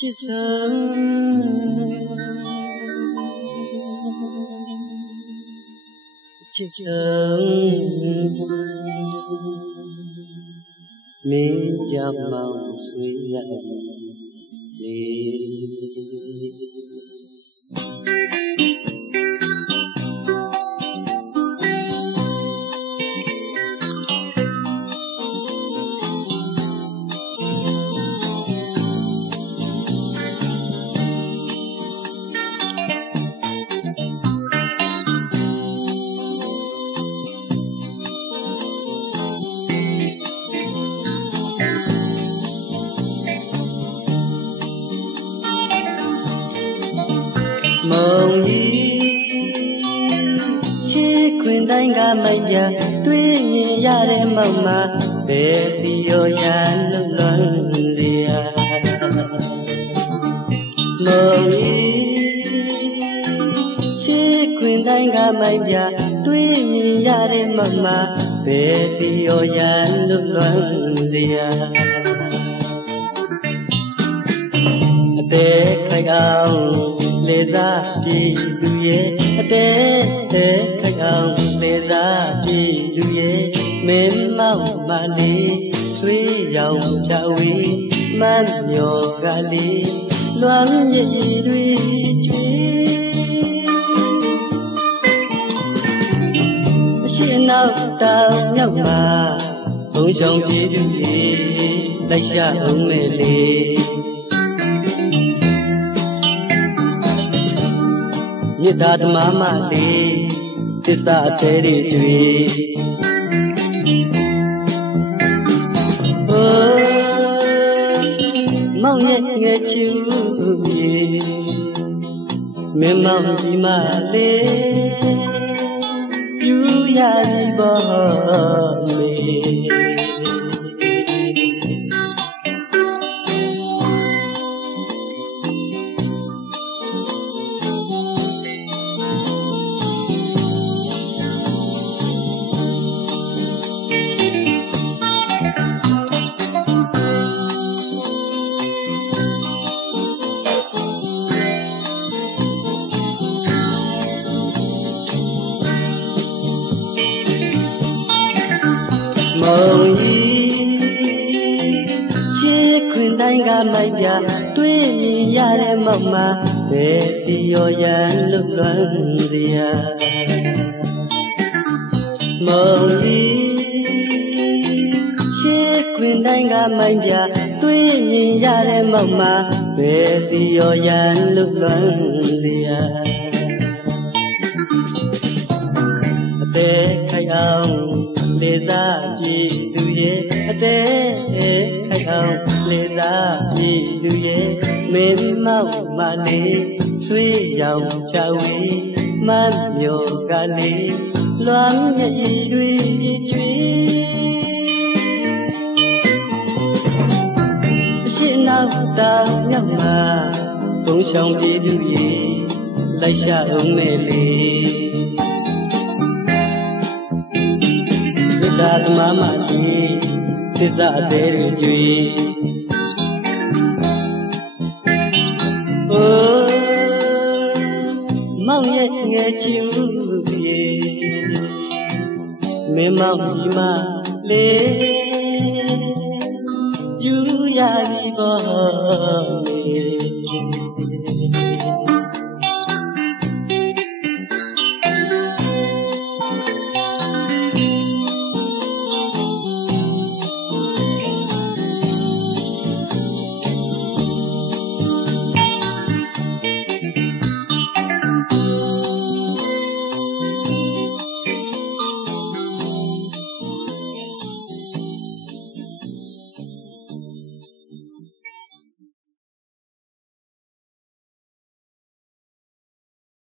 Chỉ sợ. sớm mi cha mong suy ngẫm မုံကြီးချီခွင်တိုင်းကမိုက်ပြတွေးမြင်ရတဲ့မောင်မဘယ်စီရောရလုံလွန်လျာမုံကြီးချီခွင်တိုင်းကမိုက်ပြတွေးမြင်ရတဲ့မောင်မဘယ်စီရောရလုံလွန်လျာအသေးခိုင်အောင် လေစားပြည်သူရဲ့အတဲတဲခိုင်အောင်လေစားပြည်သူရဲ့မင်းမောက်မလေးဆွေးရောင်ဖြာဝေးမန်းမျောကလေးလွမ်းရည်တွေကျွေးအရှင်နောက်တောင်မြောက်မှာဘုံဆောင်ပြည်သူတွေလိုက်ရှာအောင်မယ်လေ မေတ္တာဓမ္မမလေးသစ္စာအသေးတွေကျွေအိုးမောင်ရဲ့ငယ်ချူရေမင်းမောင်ဒီမလေး မုံကြီးချေခွင်တိုင်းကမိုက်ပြတွေးရင်ရတဲ့မောက်မှာဘယ်စီရောရန်လွတ်လွန်စရာမုံကြီးချေခွင်တိုင်းကမိုက်ပြတွေးရင်ရတဲ့မောက်မှာဘယ်စီရောရန်လွတ်လွန်စရာ လေစားပြည်သူရဲ့အသေးခိုင်အောင်လေစားပြည်သူရဲ့မင်းမောက်မလေးဆွေးရောင်ဖြာဝေးမန်းမျိုးကလေးလွမ်းရည်တွေကျွေးအရှင်နောက်တာမြောက်မှာဘုံဆောင်ပြည်သူရဲ့လိုက်ရှာအောင်မယ်လေ သာဓမ္မမတိသစ္စာတဲ့တွေကျွေအိုးမောင်ရဲ့ငယ်ချူရေမင်းမောင်ဒီမလေးယူရပြီပေါ့မေ